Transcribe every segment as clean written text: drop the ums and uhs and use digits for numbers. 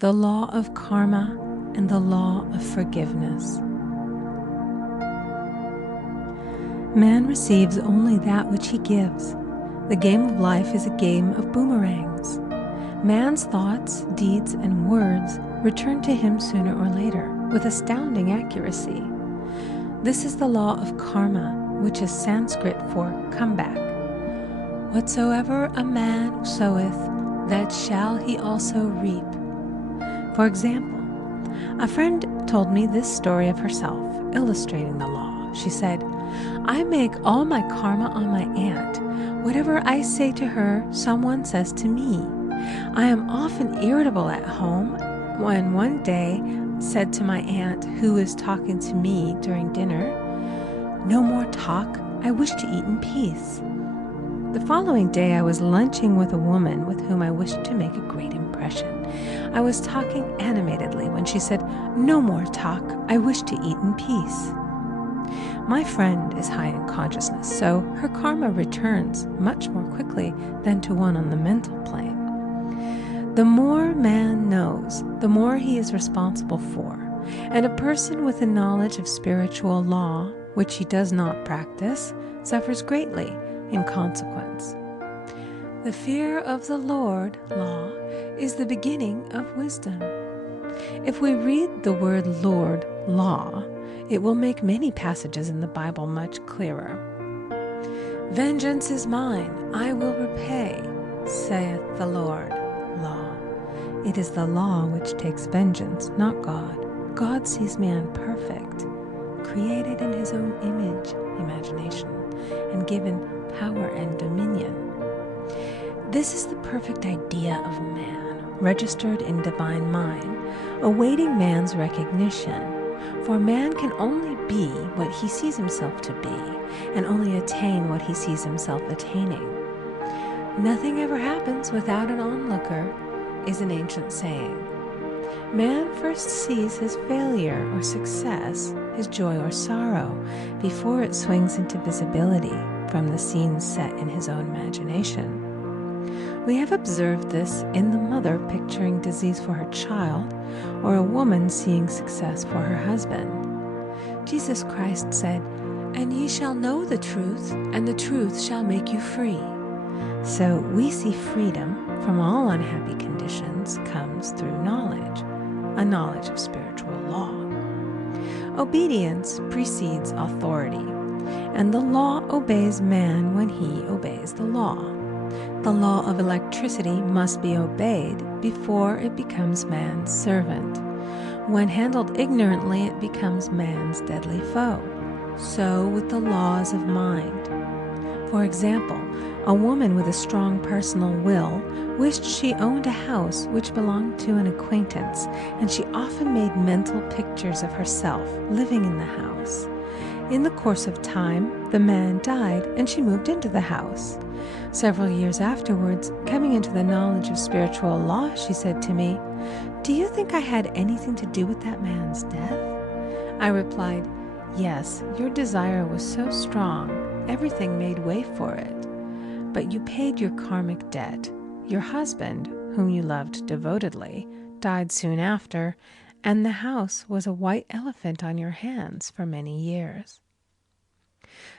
the law of karma and the law of forgiveness. Man receives only that which he gives. The game of life is a game of boomerangs. Man's thoughts, deeds, and words return to him sooner or later with astounding accuracy. This is the law of karma, which is Sanskrit for comeback. Whatsoever a man soweth, that shall he also reap. For example, a friend told me this story of herself, illustrating the law. She said, "I make all my karma on my aunt. Whatever I say to her, someone says to me. I am often irritable at home when one day said to my aunt, who was talking to me during dinner, 'No more talk, I wish to eat in peace.' The following day I was lunching with a woman with whom I wished to make a great impression. I was talking animatedly when she said, 'No more talk, I wish to eat in peace.' My friend is high in consciousness, so her karma returns much more quickly than to one on the mental plane. The more man knows, the more he is responsible for, and a person with a knowledge of spiritual law, which he does not practice, suffers greatly in consequence. The fear of the Lord, law, is the beginning of wisdom. If we read the word Lord, law, it will make many passages in the Bible much clearer. Vengeance is mine, I will repay, saith the Lord, law. It is the law which takes vengeance, not God. God sees man perfect, created in his own image, imagination, and given power and dominion. This is the perfect idea of man, registered in divine mind, awaiting man's recognition. For man can only be what he sees himself to be, and only attain what he sees himself attaining. Nothing ever happens without an onlooker, is an ancient saying. Man first sees his failure or success, his joy or sorrow, before it swings into visibility from the scenes set in his own imagination. We have observed this in the mother picturing disease for her child, or a woman seeing success for her husband. Jesus Christ said, "And ye shall know the truth, and the truth shall make you free." So we see freedom from all unhappy conditions comes through knowledge, a knowledge of spiritual law. Obedience precedes authority, and the law obeys man when he obeys the law. The law of electricity must be obeyed before it becomes man's servant. When handled ignorantly, it becomes man's deadly foe. So with the laws of mind. For example, a woman with a strong personal will wished she owned a house which belonged to an acquaintance, and she often made mental pictures of herself living in the house. In the course of time, the man died, and she moved into the house. Several years afterwards, coming into the knowledge of spiritual law, she said to me, "Do you think I had anything to do with that man's death?" I replied, "Yes, your desire was so strong, everything made way for it. But you paid your karmic debt. Your husband, whom you loved devotedly, died soon after, and the house was a white elephant on your hands for many years."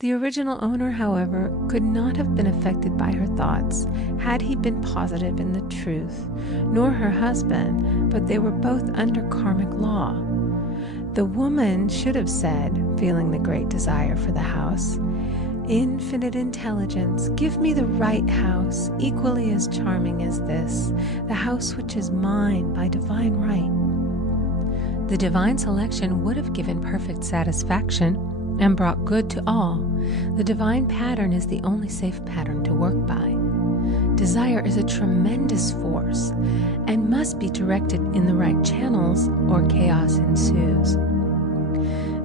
The original owner, however, could not have been affected by her thoughts had he been positive in the truth, nor her husband, but they were both under karmic law. The woman should have said, feeling the great desire for the house, "Infinite intelligence, give me the right house, equally as charming as this, the house which is mine by divine right." The divine selection would have given perfect satisfaction and brought good to all. The divine pattern is the only safe pattern to work by. Desire is a tremendous force and must be directed in the right channels or chaos ensues.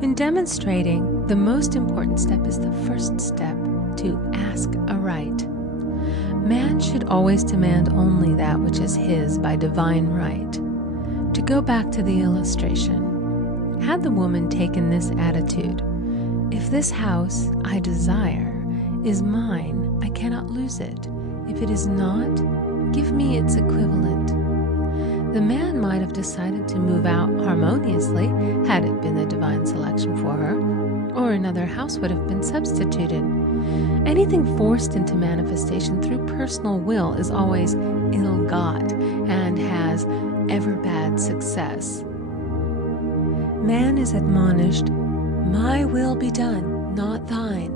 In demonstrating, the most important step is the first step, to ask aright. Man should always demand only that which is his by divine right. To go back to the illustration, had the woman taken this attitude, "If this house I desire is mine, I cannot lose it. If it is not, give me its equivalent," The man might have decided to move out harmoniously had it been the divine selection for her, or another house would have been substituted. Anything forced into manifestation through personal will is always ill-got and has ever bad success. Man is admonished, "My will be done, not thine."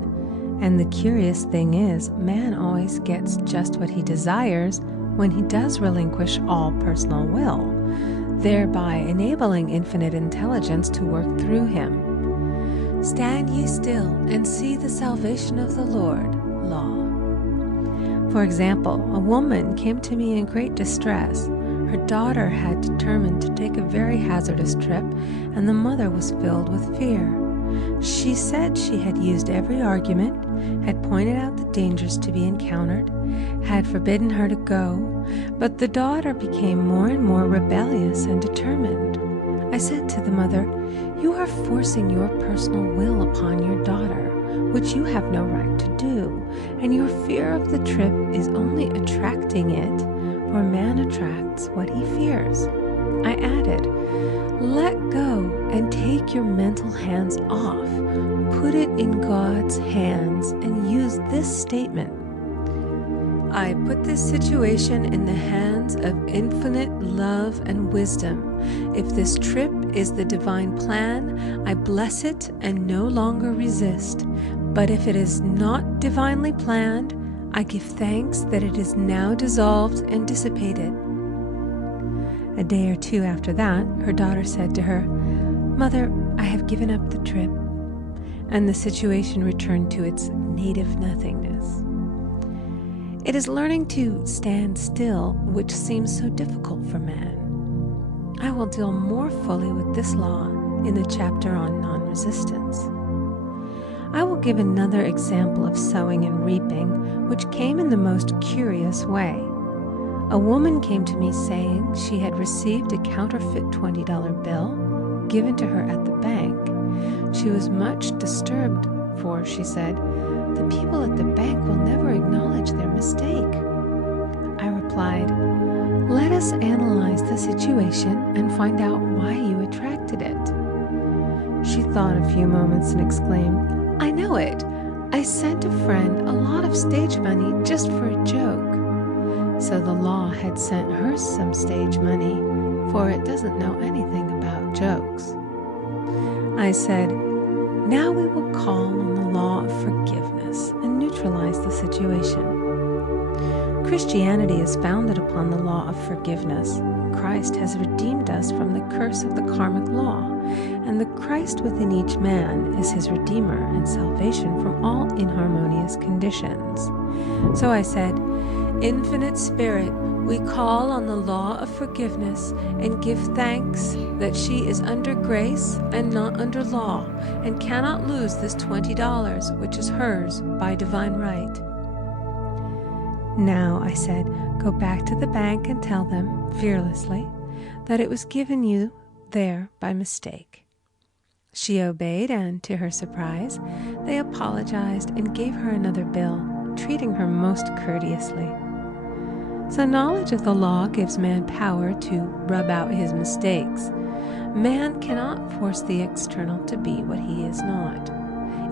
And the curious thing is, man always gets just what he desires when he does relinquish all personal will, thereby enabling infinite intelligence to work through him. "Stand ye still and see the salvation of the Lord," law. For example, a woman came to me in great distress. Her daughter had determined to take a very hazardous trip, and the mother was filled with fear. She said she had used every argument, had pointed out the dangers to be encountered, had forbidden her to go, but the daughter became more and more rebellious and determined. I said to the mother, "You are forcing your personal will upon your daughter, which you have no right to do, and your fear of the trip is only attracting it, for man attracts what he fears." I added, "Let go and take your mental hands off. Put it in God's hands and use this statement: I put this situation in the hands of infinite love and wisdom. If this trip is the divine plan, I bless it and no longer resist. But if it is not divinely planned, I give thanks that it is now dissolved and dissipated." A day or two after that, her daughter said to her, "Mother, I have given up the trip," and the situation returned to its native nothingness. It is learning to stand still which seems so difficult for man. I will deal more fully with this law in the chapter on non-resistance. I will give another example of sowing and reaping, which came in the most curious way. A woman came to me saying she had received a counterfeit $20 bill given to her at the bank. She was much disturbed, for, she said, "The people at the bank will never acknowledge their mistake." I replied, "Let us analyze the situation and find out why you attracted it." She thought a few moments and exclaimed, "I know it. I sent a friend a lot of stage money just for a joke." So the law had sent her some stage money, for it doesn't know anything about jokes. I said, "Now we will call on the law of forgiveness and neutralize the situation." Christianity is founded upon the law of forgiveness. Christ has redeemed us from the curse of the karmic law, and the Christ within each man is his redeemer and salvation from all inharmonious conditions. So I said, "Infinite Spirit, we call on the law of forgiveness and give thanks that she is under grace and not under law, and cannot lose this $20, which is hers by divine right." Now, I said, go back to the bank and tell them, fearlessly, that it was given you there by mistake. She obeyed, and to her surprise, they apologized and gave her another bill, treating her most courteously. So knowledge of the law gives man power to rub out his mistakes. Man cannot force the external to be what he is not.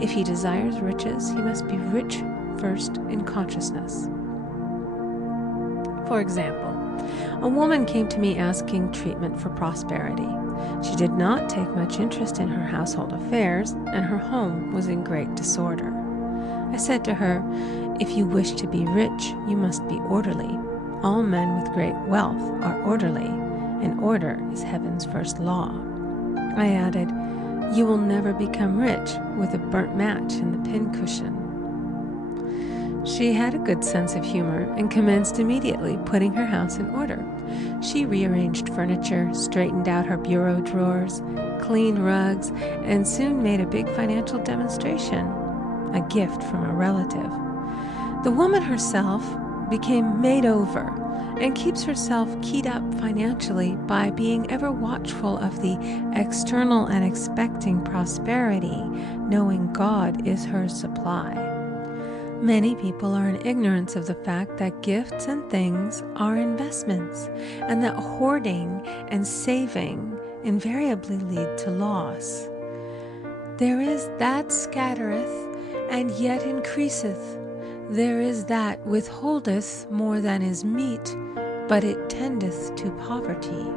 If he desires riches, he must be rich first in consciousness. For example, a woman came to me asking treatment for prosperity. She did not take much interest in her household affairs, and her home was in great disorder. I said to her, "If you wish to be rich, you must be orderly. All men with great wealth are orderly, and order is heaven's first law." I added, "You will never become rich with a burnt match in the pincushion." She had a good sense of humor and commenced immediately putting her house in order. She rearranged furniture, straightened out her bureau drawers, cleaned rugs, and soon made a big financial demonstration, a gift from a relative. The woman herself became made over and keeps herself keyed up financially by being ever watchful of the external and expecting prosperity, knowing God is her supply. Many people are in ignorance of the fact that gifts and things are investments, and that hoarding and saving invariably lead to loss. There is that scattereth, and yet increaseth. There is that withholdeth more than is meet, but it tendeth to poverty.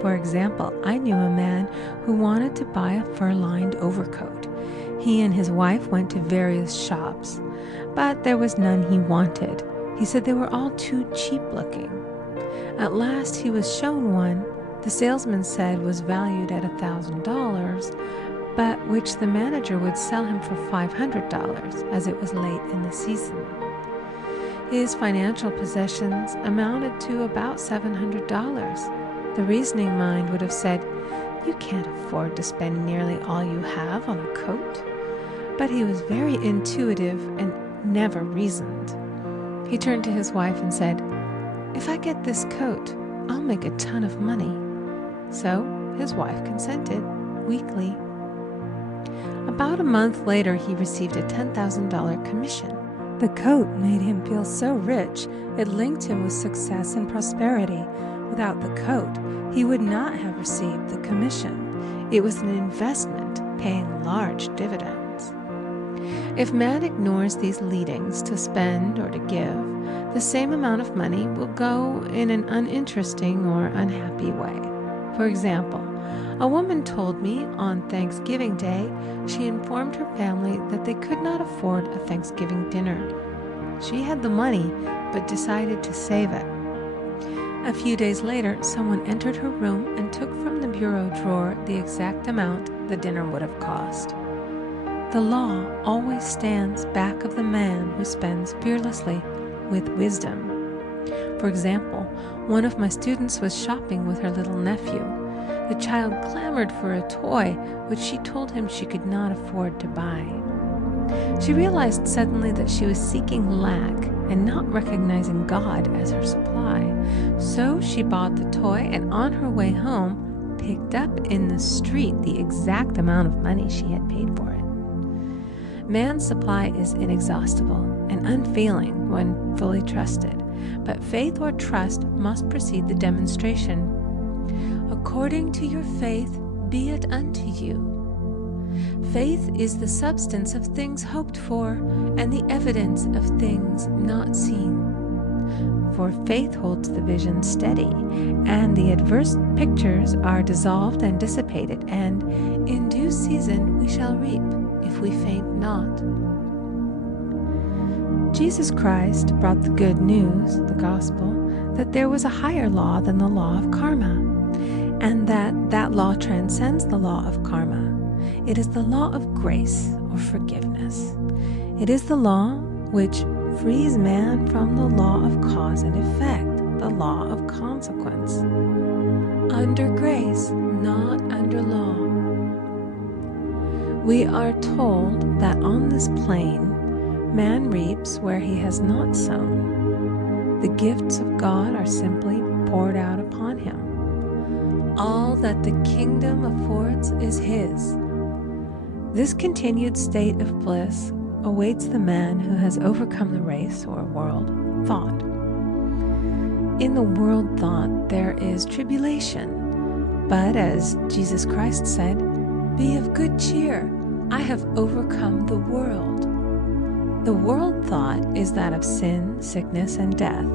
For example, I knew a man who wanted to buy a fur-lined overcoat. He and his wife went to various shops, but there was none he wanted. He said they were all too cheap looking. At last he was shown one the salesman said was valued at $1,000, but which the manager would sell him for $500 as it was late in the season. His financial possessions amounted to about $700. The reasoning mind would have said, "You can't afford to spend nearly all you have on a coat." But he was very intuitive and never reasoned. He turned to his wife and said, "If I get this coat, I'll make a ton of money." So his wife consented, weakly. About a month later, he received a $10,000 commission. The coat made him feel so rich, it linked him with success and prosperity. Without the coat, he would not have received the commission. It was an investment paying large dividends. If man ignores these leadings to spend or to give, the same amount of money will go in an uninteresting or unhappy way. For example, a woman told me on Thanksgiving Day she informed her family that they could not afford a Thanksgiving dinner. She had the money, but decided to save it. A few days later, someone entered her room and took from the bureau drawer the exact amount the dinner would have cost. The law always stands back of the man who spends fearlessly with wisdom. For example, one of my students was shopping with her little nephew. The child clamored for a toy, which she told him she could not afford to buy. She realized suddenly that she was seeking lack and not recognizing God as her supply. So she bought the toy and on her way home picked up in the street the exact amount of money she had paid for it. Man's supply is inexhaustible and unfailing when fully trusted, but faith or trust must precede the demonstration. According to your faith, be it unto you. Faith is the substance of things hoped for and the evidence of things not seen. For faith holds the vision steady, and the adverse pictures are dissolved and dissipated, and in due season we shall reap, if we faint not. Jesus Christ brought the good news, the gospel, that there was a higher law than the law of karma, and that law transcends the law of karma. It is the law of grace or forgiveness. It is the law which frees man from the law of cause and effect, the law of consequence. Under grace, not under law. We are told that on this plane, man reaps where he has not sown. The gifts of God are simply poured out upon him. All that the kingdom affords is his. This continued state of bliss awaits the man who has overcome the race or world thought. In the world thought there is tribulation, but as Jesus Christ said, "Be of good cheer, I have overcome the world." The world thought is that of sin, sickness, and death.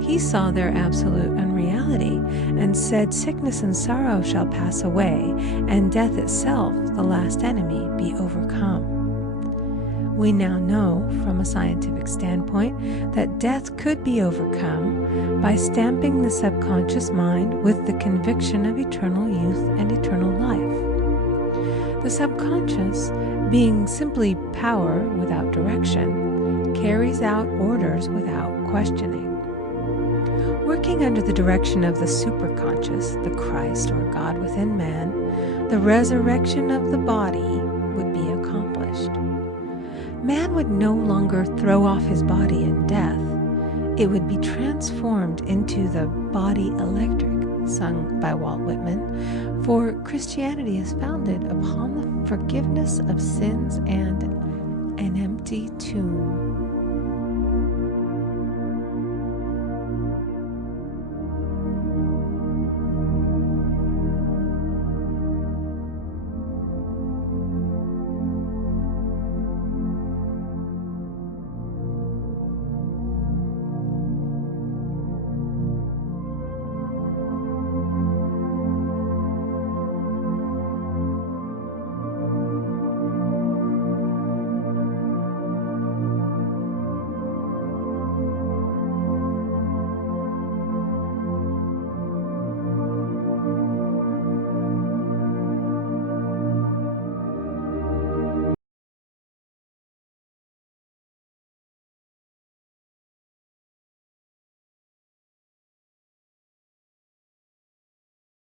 He saw their absolute unreality and said, "Sickness and sorrow shall pass away, and death itself, the last enemy, be overcome." We now know, from a scientific standpoint, that death could be overcome by stamping the subconscious mind with the conviction of eternal youth and eternal life. The subconscious, being simply power without direction, carries out orders without questioning. Working under the direction of the superconscious, the Christ or God within man, the resurrection of the body would be accomplished. Man would no longer throw off his body in death. It would be transformed into the body electric, sung by Walt Whitman, for Christianity is founded upon the forgiveness of sins and an empty tomb.